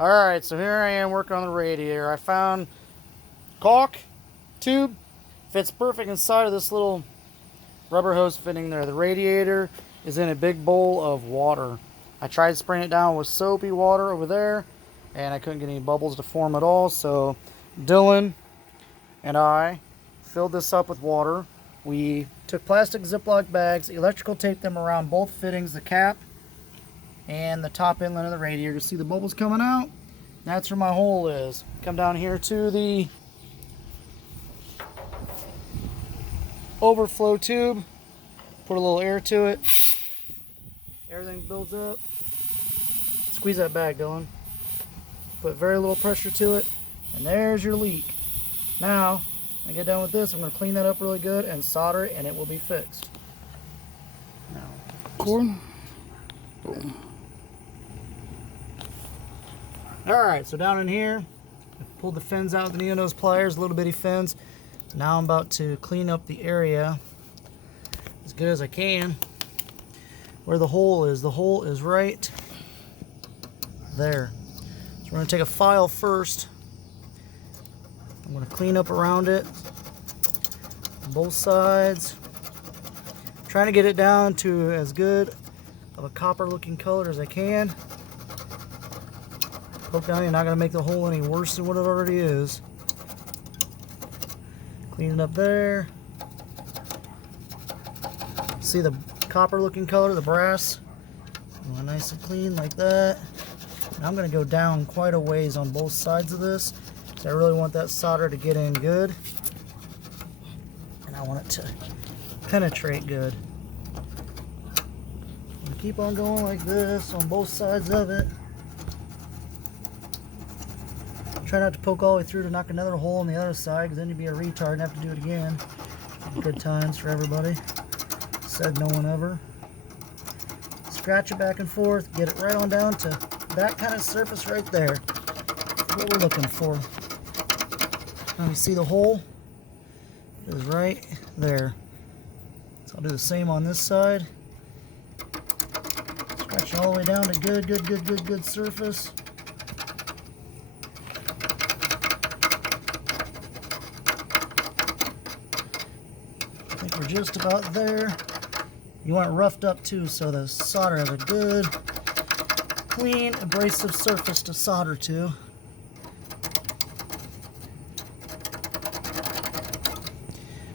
Alright, so here I am working on the radiator. I found caulk tube, fits perfect inside of this little rubber hose fitting there. The radiator is in a big bowl of water. I tried spraying it down with soapy water over there, and I couldn't get any bubbles to form at all, so Dylan and I filled this up with water. We took plastic Ziploc bags, electrical taped them around both fittings, the cap and the top inlet of the radiator. See the bubbles coming out? That's where my hole is. Come down here to the overflow tube, put a little air to it, everything builds up. Squeeze that bag, Dylan. Put very little pressure to it, and there's your leak. Now, when I get done with this, I'm going to clean that up really good and solder it, and it will be fixed. Now, boom. Alright, so down in here, I pulled the fins out with the needle nose pliers, little bitty fins. Now I'm about to clean up the area as good as I can. Where the hole is right there. So we're going to take a file first. I'm going to clean up around it, both sides. I'm trying to get it down to as good of a copper looking color as I can. Poke down, you're not going to make the hole any worse than what it already is. Clean it up there. See the copper looking color, the brass? Nice and clean like that. And I'm going to go down quite a ways on both sides of this. So I really want that solder to get in good. And I want it to penetrate good. I'm going to keep on going like this on both sides of it. Try not to poke all the way through to knock another hole on the other side, because then you'd be a retard and have to do it again. Good times for everybody. Said no one ever. Scratch it back and forth, get it right on down to that kind of surface right there. What we're looking for. Now you see the hole is right there. So I'll do the same on this side. Scratch it all the way down to good surface. I think we're just about there. You want it roughed up too, so the solder has a good, clean, abrasive surface to solder to.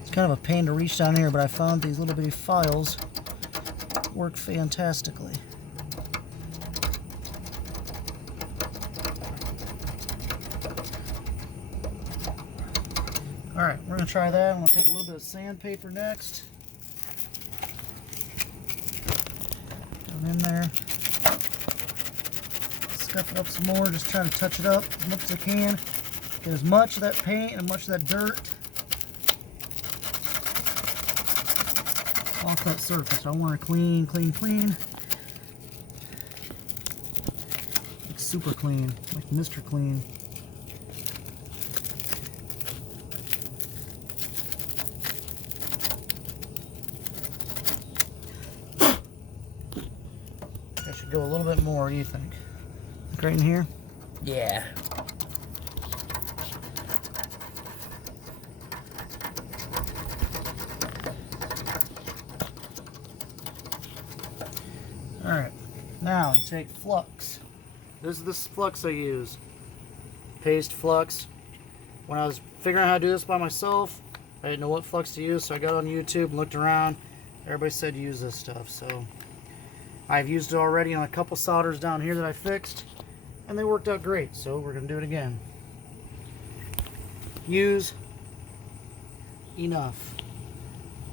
It's kind of a pain to reach down here, but I found these little bitty files work fantastically. Alright, we're going to try that. I'm going to take a little bit of sandpaper next. Down in there. Scuff it up some more, just trying to touch it up as much as I can. Get as much of that paint and much of that dirt off that surface. I want it clean. Like super clean, like Mr. Clean. I should go a little bit more, what do you think? Like right in here? Yeah. Alright, now you take flux. This is the flux I use. Paste flux. When I was figuring out how to do this by myself, I didn't know what flux to use, so I got on YouTube and looked around. Everybody said to use this stuff, so I've used it already on a couple solders down here that I fixed, and they worked out great, so we're going to do it again. Use enough.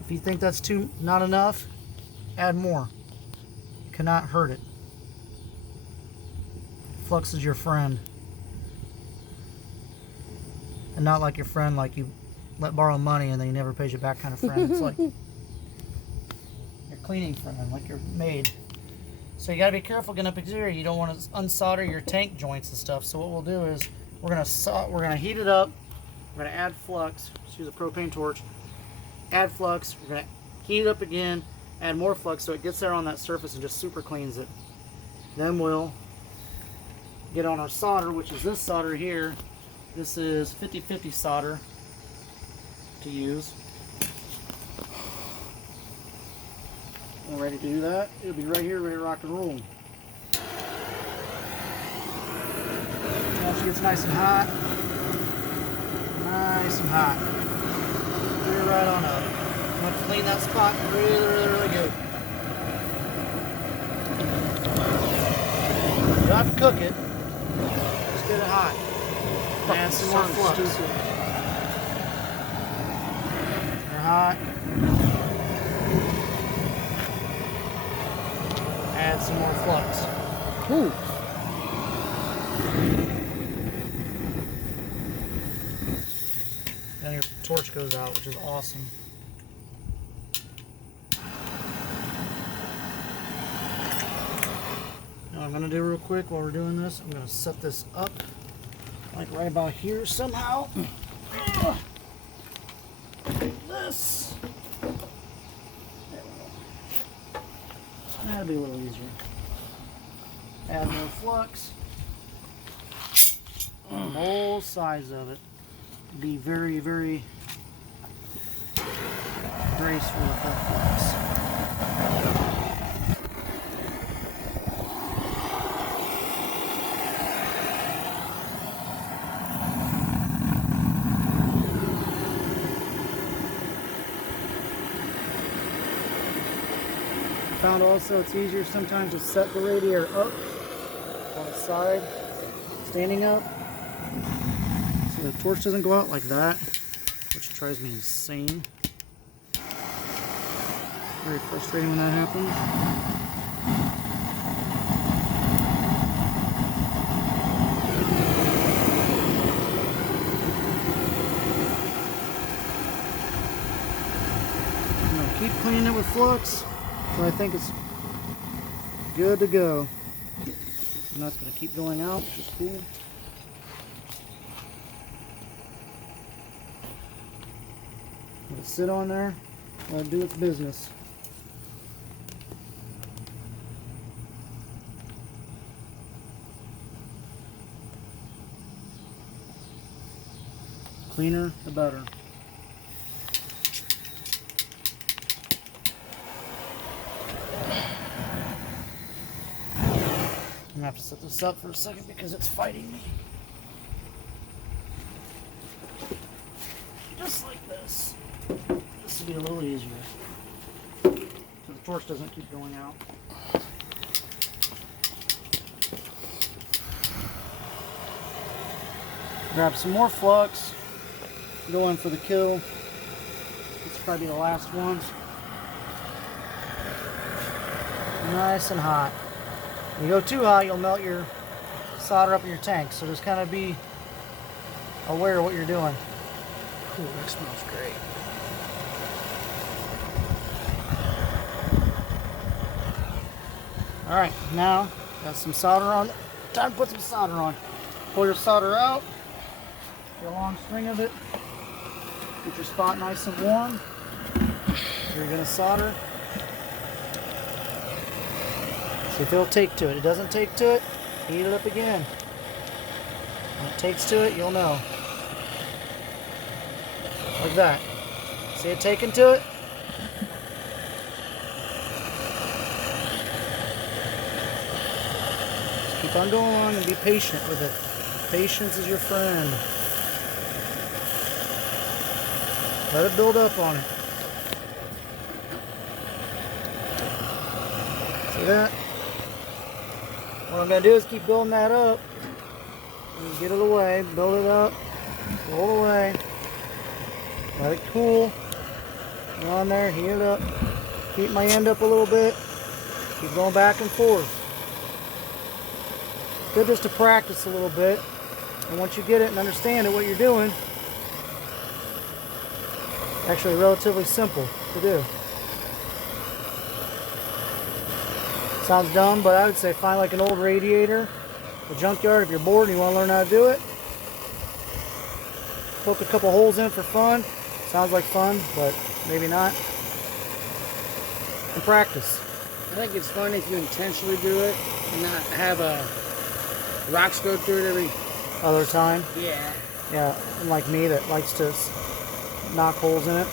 If you think that's not enough, add more. You cannot hurt it. Flux is your friend. And not like your friend like you let borrow money and then he never pays you back kind of friend. It's like your cleaning friend, like your maid. So you gotta be careful getting up here. You don't want to unsolder your tank joints and stuff. So what we'll do is we're gonna heat it up. We're gonna add flux. Let's use a propane torch. Add flux. We're gonna heat it up again. Add more flux so it gets there on that surface and just super cleans it. Then we'll get on our solder, which is this solder here. This is 50/50 solder to use. We're ready to do that. It'll be right here, ready to rock and roll. Once it gets nice and hot, clear right on up. I'm going to clean that spot really good. You don't have to cook it, just get it hot. Add some more flux. They're hot. Add some more flux. Ooh. Then your torch goes out, which is awesome. Now I'm going to do real quick while we're doing this, I'm going to set this up like right about here somehow. Like this. There we go. That'll be a little easier. Add more flux. On both sides of it. Be very, very graceful with that flux. Found also it's easier sometimes to set the radiator up on its side, standing up, so the torch doesn't go out like that, which drives me insane. Very frustrating when that happens. I'm going to keep cleaning it with flux. So I think it's good to go. And that's going to keep going out, which is cool. Let it sit on there, let it do its business. Cleaner, the better. I'm going to have to set this up for a second because it's fighting me. Just like this. This will be a little easier. So the torch doesn't keep going out. Grab some more flux. Go in for the kill. This will probably be the last one. Nice and hot. If you go too hot, you'll melt your solder up in your tank. So just kind of be aware of what you're doing. Ooh, that smells great. Alright, now got some solder on. Time to put some solder on. Pull your solder out. Get a long string of it. Get your spot nice and warm. You're going to solder. See if it'll take to it. It doesn't take to it, heat it up again. When it takes to it, you'll know. Like that. See it taking to it? Just keep on going and be patient with it. Patience is your friend. Let it build up on it. See that? What I'm going to do is keep building that up. Get it away, build it up, roll it away. Let it cool. Get on there, heat it up. Keep my end up a little bit. Keep going back and forth. It's good just to practice a little bit. And once you get it and understand it, what you're doing, it's actually relatively simple to do. Sounds dumb, but I would say find like an old radiator, a junkyard if you're bored and you want to learn how to do it. Poke a couple holes in it for fun. Sounds like fun, but maybe not. And practice. I think it's fun if you intentionally do it and not have a Rocks go through it every other time. Yeah. Yeah, like me that likes to knock holes in it.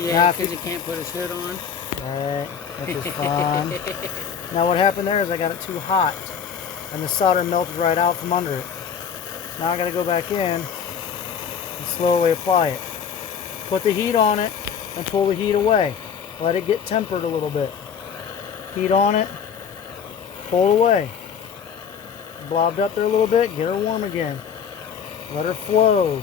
Yeah, because you can't put his hood on. Right, which is fun. Now what happened there is I got it too hot, and the solder melted right out from under it. Now I got to go back in and slowly apply it. Put the heat on it and pull the heat away. Let it get tempered a little bit. Heat on it, pull it away. Blobbed up there a little bit, get her warm again. Let her flow.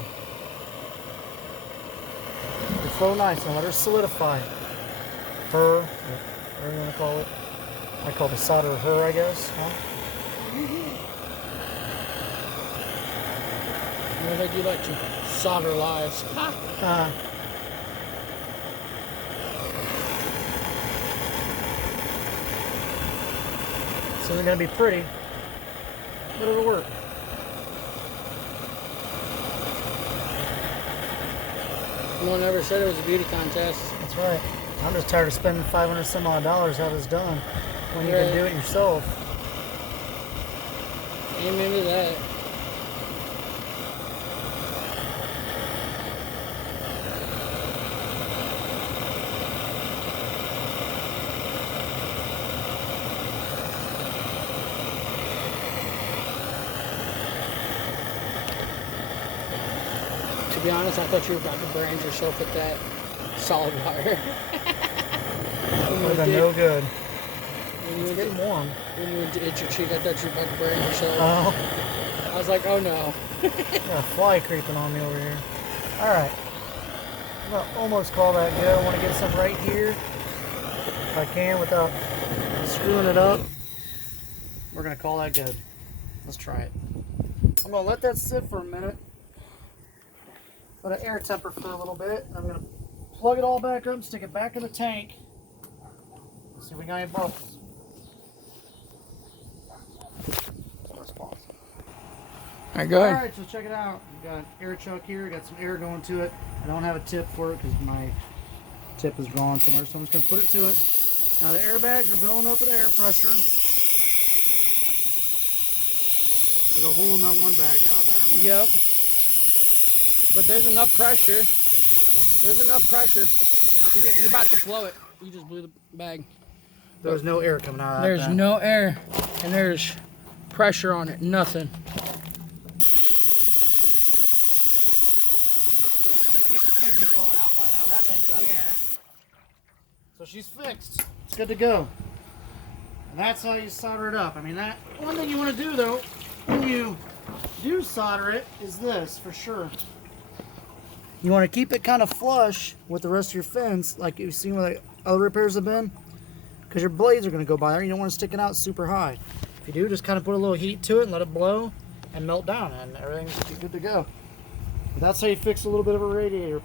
Let her flow nice and let her solidify. Her, whatever you want to call it. I call the solder her, I guess. Huh? Well, they do like to solder lives. So they're going to be pretty, but it'll work. No one ever said it was a beauty contest. That's right. I'm just tired of spending $500 some odd to have this done when you can do it yourself. Amen to that. To be honest, I thought you were about to brand yourself with that solid wire. Would have been no good. It's getting warm. When you went to itch your cheek, I thought you were about to brand yourself. Oh. I was like, oh no. Got a fly creeping on me over here. Alright. I'm going to almost call that good. I want to get some right here. If I can without screwing it up. We're going to call that good. Let's try it. I'm going to let that sit for a minute. Let it air temper for a little bit. I'm going to plug it all back up, stick it back in the tank. Let's see if we got any bubbles. Let's pause. Alright, go ahead. Alright, so check it out. We've got an air chuck here, got some air going to it. I don't have a tip for it because my tip is gone somewhere, so I'm just going to put it to it. Now the airbags are building up with air pressure. There's a hole in that one bag down there. Yep. But there's enough pressure. There's enough pressure. You're about to blow it. You just blew the bag. There's no air coming out of that. There's no air, and there's pressure on it. Nothing. It'd be blowing out by now. That thing's up. Yeah. So she's fixed. It's good to go. And that's how you solder it up. I mean, that one thing you want to do though, when you do solder it, is this for sure. You want to keep it kind of flush with the rest of your fins, like you've seen where the other repairs have been, because your blades are going to go by there. You don't want to stick it out super high. If you do, just kind of put a little heat to it and let it blow and melt down, and everything's good to go. But that's how you fix a little bit of a radiator